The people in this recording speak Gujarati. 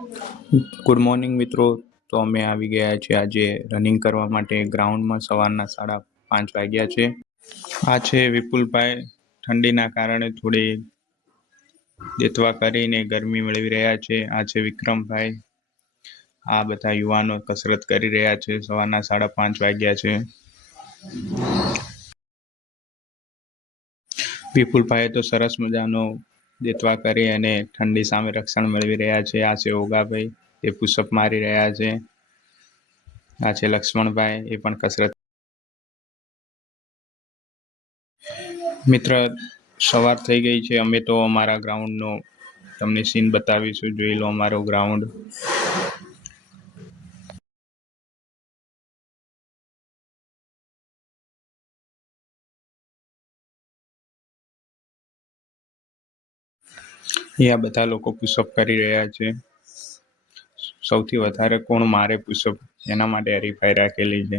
ગુડ મોર્નિંગ મિત્રો. તો અમે આવી ગયા છે આજે રનિંગ કરવા માટે ગ્રાઉન્ડમાં. સવારના 5:30 વાગ્યા છે. આ છે વિપુલભાઈ. ઠંડીના કારણે થોડી દેતવા કરીને ગરમી મેળવી રહ્યા છે. આ છે વિક્રમભાઈ. આ બધા યુવાનો કસરત કરી રહ્યા છે. સવારના 5:30 વાગ્યા છે. વિપુલભાઈ તો સરસ મજાનો દેતવા કરી અને ઠંડી સામે રક્ષણ મેળવી રહ્યા છે. આ છે ઓગાભાઈ, એ પુશઅપ મારી રહ્યા છે. આ છે લક્ષ્મણભાઈ, એ પણ કસરત. મિત્ર, સવાર થઈ ગઈ છે. અમે તો અમારા ગ્રાઉન્ડનો તમને સીન બતાવીશું. જોઈ લો અમારો ગ્રાઉન્ડ. અહીંયા બધા લોકો પુશઅપ કરી રહ્યા છે. સૌથી વધારે કોણ મારે પુશઅપ, એના માટે હરીફાઈ રાખેલી છે.